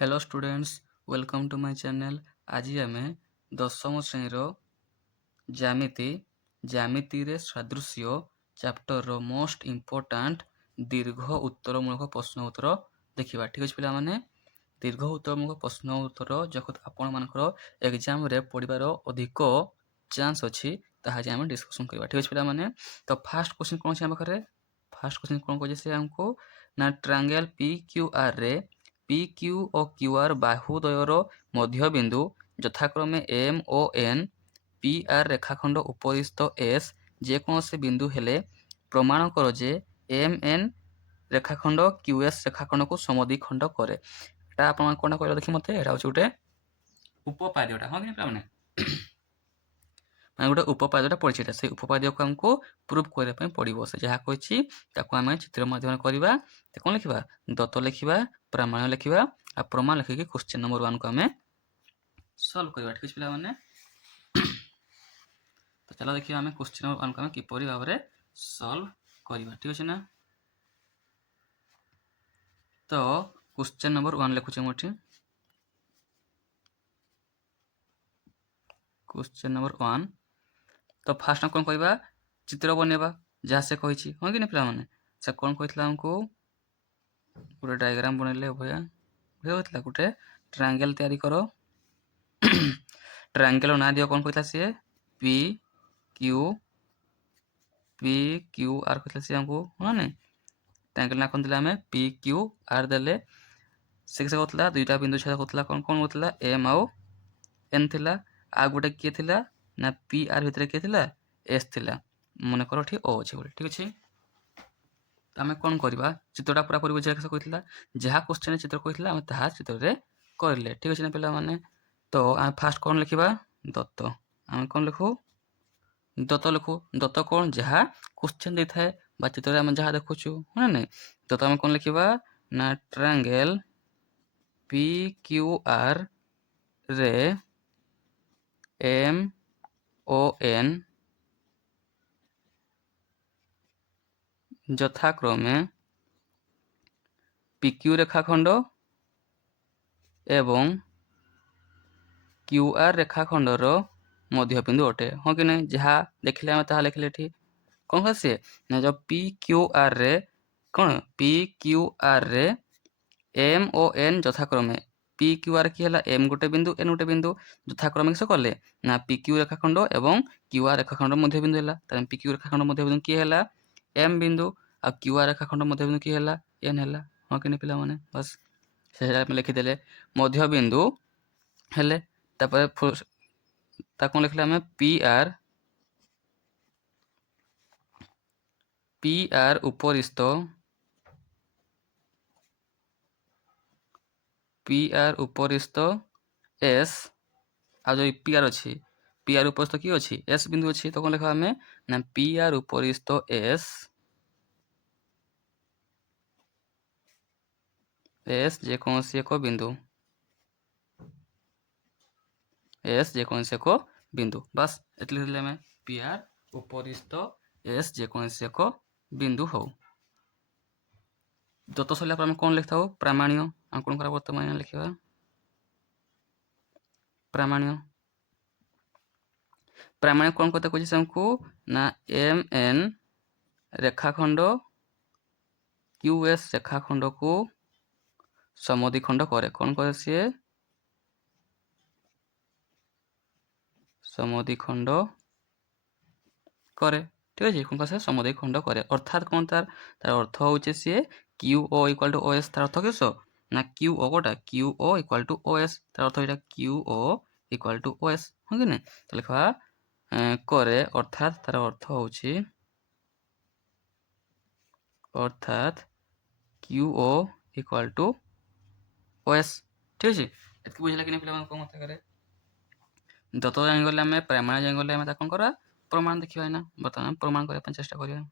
Hello students, welcome to my channel. आज आम दशम श्रेणी ज्यामिति रे सदृश्य चैप्टर मोस्ट इम्पोर्टाट दीर्घ उत्तरमूलक प्रश्न उत्तर देखा। ठीक अच्छे पे दीर्घ उत्तरमूलक प्रश्न उत्तर जो आपण मानकर एग्जाम रे पढ़ार अधिक चांस अच्छी ताकि आम डिस्कसन करवा। ठीक अच्छे पे तो फास्ट क्वेश्चन कौन अच्छे पाखे फास्ट क्वेश्चन कौन कहे से आमको ना ट्रायंगल पी क्यू आर रे पी क्यू और क्यू आर बाहुद्वयर मध्यबिंदु यथाक्रमे एम ओ एन पी आर रेखाखंड उपरिस्थ एस जेकोसी बिंदु हेले प्रमाण कर जे एम एन रेखाखंड क्यू एस रेखाखंड को समद्विखंड करे। एटा आपण कोना कहला देखि मते एटा होचे गोटे उपपाद्यटा। हां कि माने गोटे उपपाद्यटा पड़छि। से उपपाद्य को हमको प्रूफ करबा पई पड़िबो। से जहा कहछि ताको हम चित्र माध्यम करबा। त कोन लिखिबा दत्त लिखिबा, प्रमाण लिखिबा आ प्रमाण लिखिके क्वेश्चन नंबर 1 को हमें सॉल्व करबा। ठीक अछि पिला माने तो चलो देखिए हमें क्वेश्चन नंबर 1 को हमें किपरि भाव रे सॉल्व करबा। ठीक अछि ना। तो क्वेश्चन नंबर 1 लिखुचे मोठी क्वेश्चन नंबर 1। तो फास्ट कौन करबा चित्र बनेबा जहाँ से कही हाँ कि नहीं पिला माने से कौन कहला हमको गोटे डायग्राम बनैले भैया होता गोटे ट्रायंगल तैयारी करो। ट्रायंगल ना दियो कौन कहला सी पी क्यू आर कहला सी हमको हाँ नहीं ट्रायंगल ना कौन दिला हमें पी क्यू आर देले से कहला दुईटा बिंदु छेद कहला कौन कौन कहला एम आउ एन थिला आ गोटे किए थिला ना पी आर भितर किए थिला एस थिला मन कर ठीक ओ अच्छे बोले। ठीक अच्छे तो आम कौन करवा चित्रटा पूरा पूरी बुझा कहला जहाँ क्वेश्चन चित्र कहला आम ता चित्र रे करले। ठीक अच्छे ना पिला माने तो आम फास्ट कौन लिखा दत्त आम कौन लिखु दत्त लिखु दत्त कौन जहाँ क्वेश्चन दे थाए बा चित्र आम जहाँ देखुचु है ना दत्त आम कौन लिखा ना ट्रायंगल पी क्यू आर रे एम ओ एन यथाक्रमे PQ रेखाखंड एवं QR रेखाखंडर मध्यबिंदु अटे। हाँ कि नहीं जहाँ देखले आम ताहा लिखले ठीक कौन कह सी ना जो PQR रे कौन PQR रे एम ओ एन यथाक्रमे PQR की है एम गोटे बिंदु एन गोटे बिंदु यथाक्रमे किस कले ना PQ रेखाखंड एवं QR रेखाखंड मध्यबिंदु है। PQ रेखाखंड मध्यबिंदु किए है एम बिंदु आ QR रेखाखंड मध्यबिंदु किए है एन है। हाँ कि नहीं पिला माने बस से लिखिदेले मध्यबिंदु हेले तापर कौन लिखले आम पी आर उपरिस्थ एस आ जो पी आर अच्छी पी आर उपरिस्थ किए अच्छी एस बिंदु अच्छी तो कौन लिखा आम ना पी आर उपरिस्थ एस जेकोसी एक बिंदु एस जेकोसी एक बिंदु बस एत लिखिले आम पी आर उपरिस्थ एस जेकोसी एक बिंदु हो। दत्त सरला पर कौन लिखता हो प्रामाण्य आम कौन करा वर्तमान लिखा प्रामाण्य प्रामाण्य कौन कहते कहे हमको ना एम एन रेखाखंड क्यू एस रेखाखंड को समद्विखंड करे। कौन करे सी समद्विखंड करे। ठीक है कौन कह समद्विखंड करे अर्थात कौन तार अर्थ होचे सी Q O equal to O S तार अर्थ किस ना क्यू ओ कोटा Q O equal to O S तार अर्थ यहाँ Q O equal to O S हाँ कि नहीं तो लिखा करे अर्थात तार अर्थ होची अर्थात Q O equal to O S. ठीक है ये बुझला कि नहीं पिला कौन मत करे दत्त जागले आम प्रामाण्य जागले आम कौन करा प्रमाण देखा ना बर्तमान प्रमाण करने चेष्टा करिया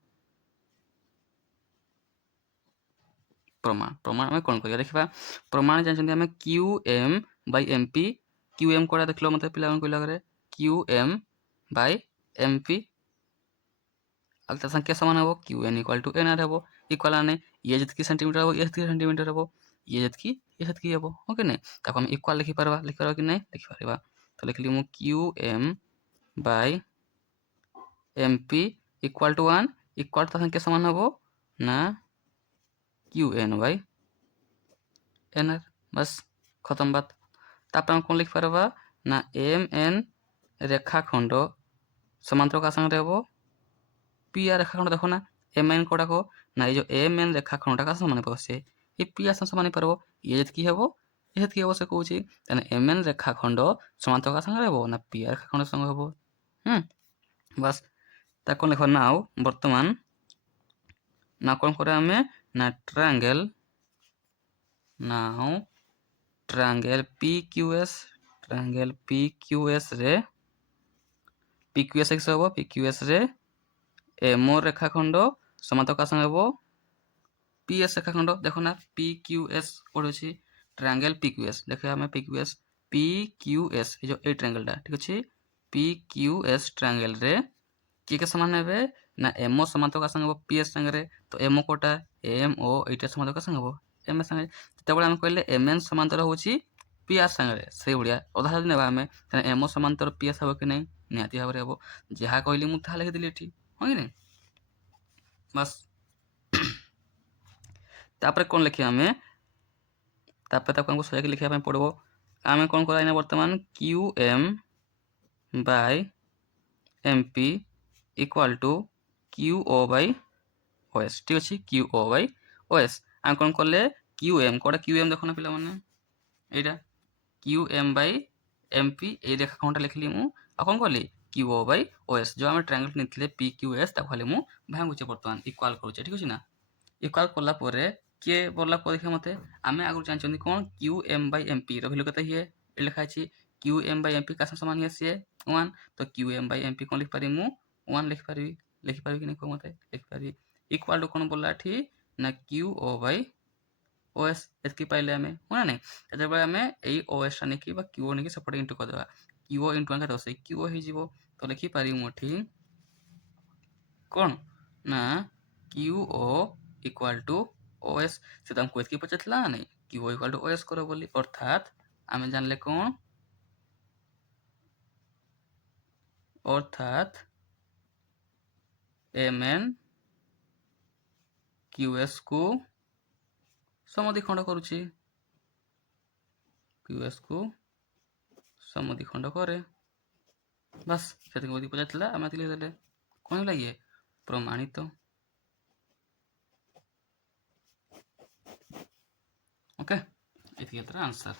प्रमाण प्रमाण आम कौन करिया देखा प्रमाण जानते आम Q M by M P Q M कड़ा देख मत पिला कहला Q M by M P संख्या सामान हम Q N equal to N R हम इक्वल आने ये जितकी सेंटीमीटर हम ये जितकी सेंटीमीटर हम ये ଯେତିକି ये ସେତିକି ହେବ ହଁ କି ନାଇଁ ତାକୁ ଆମେ ଇକ୍ୱାଲ୍ ଲେଖିପାରିବା କି ନାଇଁ ଲେଖିପାରିବା ତ ଲେଖିଲି ମୁଁ Q M by M P equal to 1 equal ता संख्या समान हम ना Q N by N R बस खत्म बात तापर हम कौन लिख पारबा ना एम एन रेखाखंड समांतर का संग रहबो पी आर रेखाखंड देखो ना एम एन कोडा को ना ये जो एम एन रेखाखंड का समान पाबो से ये पी आर संग समान पारबो ये जतकी हेबो ये जतकी हेबो से कहूची तने एम एन रेखाखंड समांतर का संग रहबो ना पी आर रेखाखंड संग हेबो बस ताको लिखो नाउ वर्तमान ना कौन करे हमें ना ट्रायंगल नाउ ट्रायंगल PQS रे PQS एक्स होबो PQS रे एमओ रेखाखंड समांतर का संग हेबो PS रेखाखंड देखो ना PQS कोड अछि ट्रायंगल PQS देखो हमें PQS ये जो ए ट्रायंगल टा ठीक अछि PQS ट्रायंगल रे के समान हेबे ना एमओ समांतर का संग हेबो PS संग रे तो एमओ कोटा एमओ एटा समांतर का संग हेबो एम संग तबले हम कहले एमएन समांतर होछि PS संग रे से उडिया उदाहरण नेबा हमें एमओ समांतर PS हेबो कि नै निहाती भाबरे हेबो जहा कहली मु था लिख दिली ठीक हो कि नै बस तापर कोन लिखि हमें तापर तक हमको सही लिखिया पे पड़बो आमे कोन कराइना वर्तमान QM by MP equal to QO by OS ठीक अछि QO बाय OS हम कोन करले QM कोडा QM देखो ना पिला माने एटा QM बाय MP ए रेखाखंड लिखली मु आ कोन करली QO बाय OS जो हम ट्रायंगल निथिले PQS ता खाली मु भांगुचे वर्तमान इक्वल करूचे ठीक अछि ना इक्वल करला परे के बोलला पर देखा मते आमे आगु जानचंदी कोन QM by MP row value कते हिए ए लिखा अछि QM बाय MP का समान हिए से 1 तो QM बाय MP कोन लिख पारी मु 1 लिख पारी कि नै को मते लिख पारी इक्वल टू कोन बोलला ठी ना QO बाय OS एतकी पाइले हमें होना नै तबे हमें एई OS टा नेकी बा QO नेकी सपोर्ट इनटू कर देबा QO इनटू का तो से QO हि जीवो तो लिखि पारी मोठी कोन ना QO इक्वल टू OS से तो हमको इसकी पचतला नहीं QO इक्वल टू OS करो बोली अर्थात हमें जान ले कौन अर्थात MN QS को समद्विखंड करूची QS को समद्विखंड करे बस से तो कोदी पचतला हमें लिख देले कोन लागिए प्रमाणित ओके इतनी आंसर